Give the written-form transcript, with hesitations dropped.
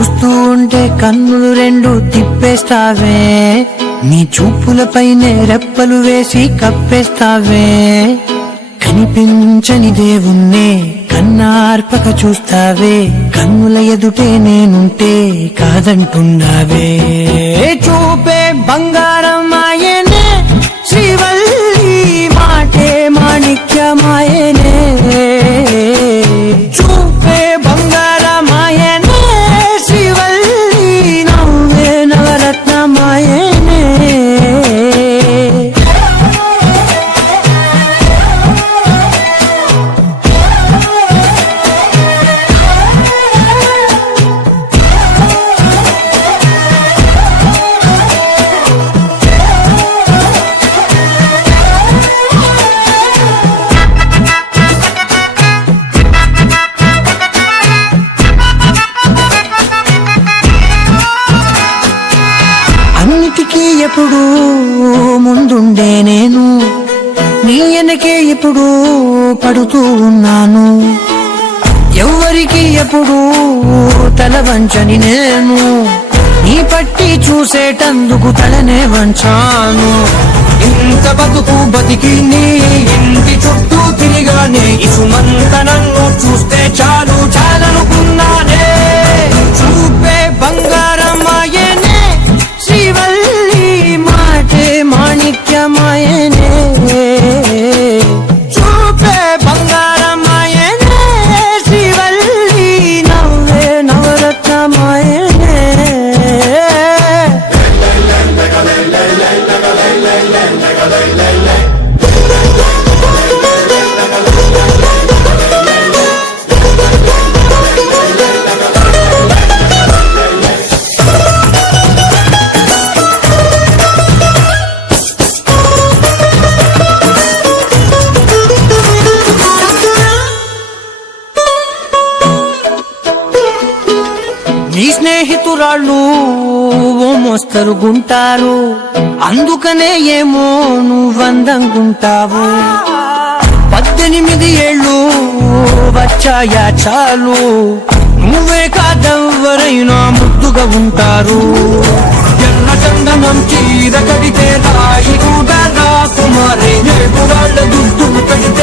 చూస్తూ ఉంటే కన్నులు రెండు తిప్పేస్తావే, నీ చూపులపైనే రెప్పలు వేసి కప్పేస్తావే. కనిపించని దేవుణ్ణే కన్నార్పక చూస్తావే, కన్నుల ఎదుటే నేనుంటే కాదంటున్నావే. చూపే బంగారమాయనే శ్రీవల్లి, మాటే మాణిక్యమాయనే. చూపే బంగారమాయనే శ్రీవల్లి, నవ్వే నవరత్నమాయనే. అన్నిటికీ ఎప్పుడు ముందుండే నేను, నీ వెనకే ఎప్పుడు పడుతూ ఉన్నాను. ఎవ్వరికి ఎప్పుడు తల వంచని నేను, నీ పట్టి చూసేటందుకు తలనే వంచాను. ఇంత బతుకు బతికి నీ ఇంటి చుట్టూ తిరిగానే, ఇసుమంత నన్ను చూస్తే చాలు చాలనుకున్నానే. చూపే బంగారమాయనే శ్రీవల్లి, మాటే మాణిక్యమాయనే. చూపే బంగారమాయనే శ్రీవల్లి, నవ్వే నవరత్నమాయనే. నీ స్నేహితురాళ్ళు ఓ మోస్తరుగుంటారు, అందుకనే ఏమో నువ్వందంగుంటావు. 18 ఏళ్ళు వచ్చాయా చాలు, నువ్వే కాదెవ్వరైనా ముద్దుగా ఉంటారు. ఎర్ర చందనం చీర కడితే రాయి కూడా రాకుమారే, వాళ్ళ దుద్దులు పెడితే